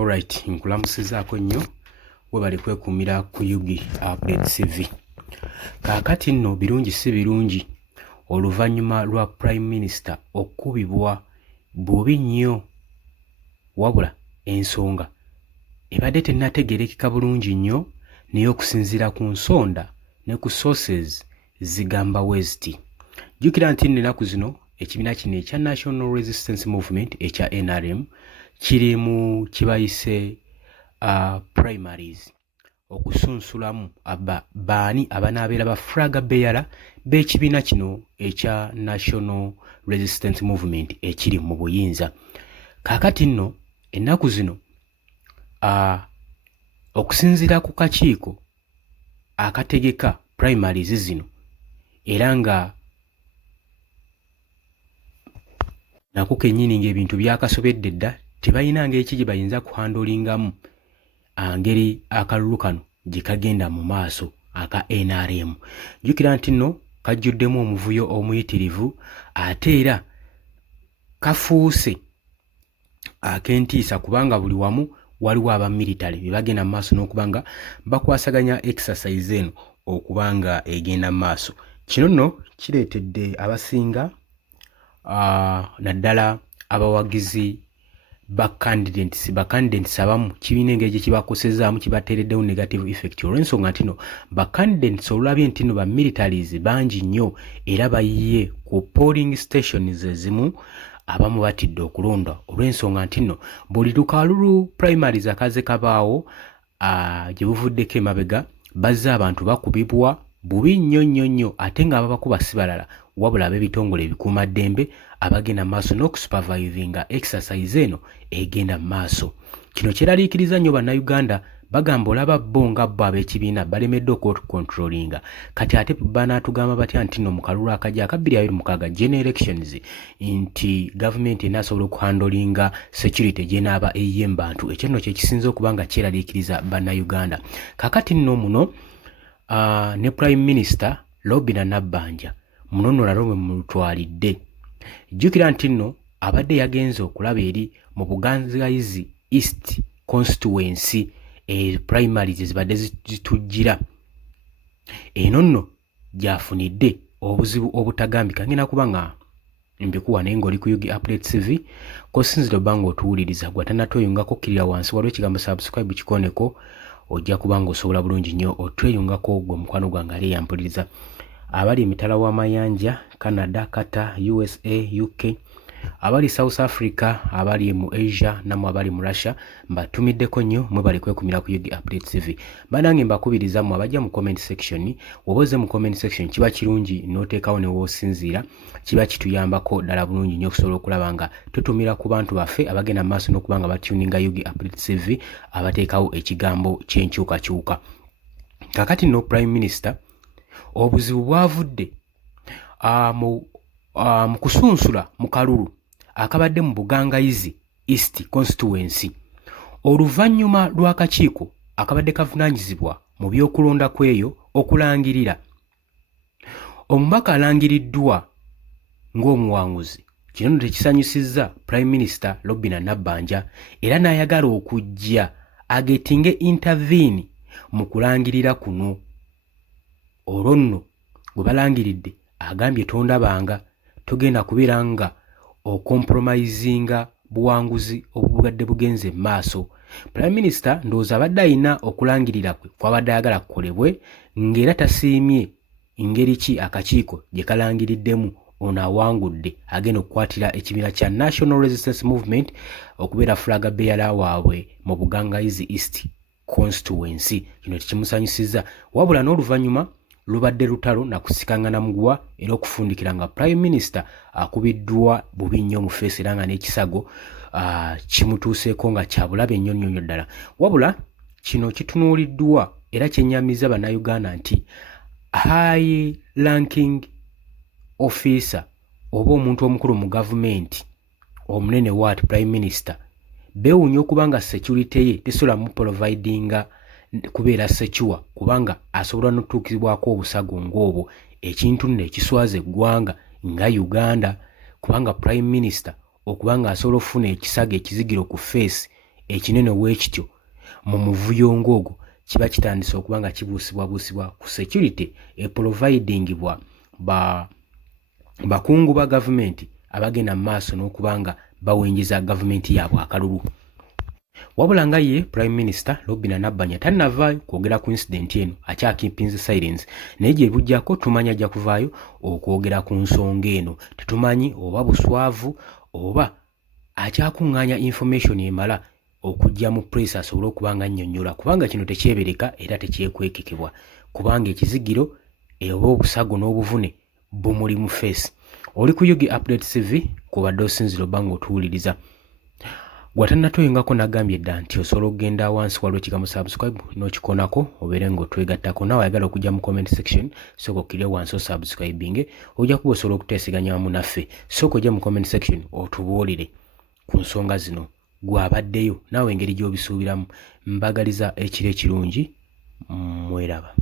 Alright, nkulamusizaako nnyo webali kwekumira ku Yugi Update TV. Kaakati nno birungi si birungi oluvannyuma lwa Prime Minister okubibwa bubi nnyo, wabula ensonga ebadde tennategeerekeka bulungi nnyo naye okusinziira ku nsonda ne ku sources zigamba West. Jjukira nti ennaku zino ekibiina kino ekya National Resistance Movement ekya NRM kiri mu kibayise primaries okusunsulamu baani abanaabeera ba flag bearer b'ekibiina kino ekya National Resistance Movement ekiri mu buyinza. Kaakati nno ennaku zino okusinziira ku kakiiko akategeka primaries zino era nga nako kennyini ng'ebintu byakasobedde dda tebalina ng'eki gye bayinza kuhandolingamu ngeri akalulu kano gye kagenda mu maaso aka NRM. Jjukira nti nno kajjuddemu omuvuyo omuyitirivu ate era kafuuse ak'entiisa kubanga buli wamu waliwo abamilitale be bagenda mu maaso n'okuba nga bakwasaganya exercise eno okuba nga egenda mu maaso. Kino nno kireetedde abasinga naddala abawagizi ba candidates abamu kibiina engeri gye kibakosezaamu kibateereddewo negative effect olw'ensonga nti no ba candidates olulabye nti no ba militaries bangi nnyo era bayiye ku polling stations ezimu abamu batidde okulonda olw'ensonga nti no buli lukalulu primaries akaze kabaawo gye buvuddeko emabega bazze abantu bakubibwa bubi nnyo ate nga ababakuba si balala wabula ab'ebitongole ebikuumaddembe abagenda mu maaso n'okusupervisinga exercise eno egenda mu maaso. Kino kyeraliikiriza nnyo bannayuganda bagamba olaba bo nga bo ab'ekibiina balemeddwe okucontrollinga kati ate banaatugamba batya nti nno mu kalulu akajja aka 2026 general elections nti gavumenti enaasobola okuhandolinga security gyenaaba eyiye mu bantu. Ekyo nno kye kisinza okuba nga kyeraliikiriza bannayuganda. Kaakati nno muno ne Prime Minister Robinah Nabbanja muno nno lalo mwe mutwalidde. Jjukira nti nno abadde yagenze okulaba eri mu Buganza East constituency primaries zibadde zitujjira. Eno nno gyafunidde obuzibu obutagambika. Ngenda kuba nga mbikuwa naye ng'oli ku Yugi Update TV kosinzira obba nga otuwuliriza gwe tannatweyungako kirira wansi waliwo ekigambo subscribe kikoneko ojja kuba nga osobola bulungi nnyo otweyungako gwe mukwano gwange ali eyampuliriza. Abali emitala w'amayanja Canada, Qatar, USA, UK, abali South Africa, abali mu Asia namwe abali mu Russia mbatumiddeko nnyo mwe bali kwekumira ku Yugi Update TV. Banange mbakubiriza mu abajja mu comment section woboze mu comment section kiba kirungi n'oteekawo ne woosinziira kiba kituyambako ddala bulungi nnyo okusobola okulaba nga tutumira ku bantu baffe abagenda mu maaso n'okuba nga batuninga Yugi Update TV abateekawo ekigambo ky'enkyukakyuka. Kakati no Prime Minister obuzibu bwavudde mu kusunsula mu kalulu akabadde mu Bugangayizi East constituency oluvannyuma lw'akakiiko akabadde kavunaanyizibwa mu by'okulonda kweyo okulangirira omubaka alangiriddwa ng'omuwanguzi. Kino tekisanyusizza Prime Minister Robinah Nabbanja era n'ayagala okujja agetinge intervene mu kulangirira kuno. Olwo nno gwe balangiridde agambye tondabanga togenda kubeera nga ocompromisinga buwanguzi obubadde bugenze mu maaso. Prime Minister ndowooza abadde alina okulangirira kwe kwabadde ayagala kukolebwe ng'era tasiimye ngeri ki akakiiko gye kalangiriddemu ono awangudde agenda okukwatira ekibiina kya National Resistance Movement okubeera flag bearer waabwe mu Bugangayizi East constituency. Kino tekimusanyusizza wabula n'oluvannyuma lubadde lutalo na kusikangana mugwa era okufundikira nga Prime Minister akubiddwa bubi nnyo mu feesi era nga n'ekisago kimutuuseeko nga kyabulabe nnyo ddala. Wabula kino kitunuuliddwa era kyennyamiza bannayuganda nti high ranking officer oba omuntu omukulu mu gavumenti omunene waati Prime Minister beewuunya okuba nga security ye tesobola mu providinga kubeera secure kubanga asobola n'otuukibwako obusago ng'obwo ekintu nno ekiswaza eggwanga nga Uganda kubanga Prime Minister okuba nga asobola okufuna ekisago ekizigiro ku feesi ekinene weekityo mu muvuyo ng'ogwo kiba kitandise okuba nga kibuusibwabuusibwa ku security eprovidingibwa bakungu ba gavumenti abagenda mu maaso n'okuba nga bawenjeza gavumenti yaabwe akalulu. Wabula nga ye Prime Minister Robinah Nabbanja tannavaayo kwogera ku incident eno, akyakimpinze silence, naye gye bujjako tumanya ajja kuvaayo okwogera ku nsonga eno. Tetumanyi oba buswavu oba akyakuŋŋaanya information emala okujja mu press asobole okuba nga annyonnyola, kubanga kino tekyebereka era tekyekwekekebwa, kubanga ekizigiro oba obusago n'obuvune bumuli mu face. Oli ku Yugi Update TV kubadde osinzira obba ng'otuwuliriza. Gwatannatuyingako nagambye dda nti osobola okugenda wansi waliwo ekigambo subscribe n'okikonako obeere ng'otwegattako. Naawe ayagala okujja mu comment section sooka okkirire wansi osubscribinge, ojja kuba osobola okuteeseganya wamu naffe. Sooka ojja mu comment section otubuulire ku nsonga zino. Gw'abaddeyo naawe engeri gy'obisuubiramu. Mbagaliza ekiro ekirungi, mweraba.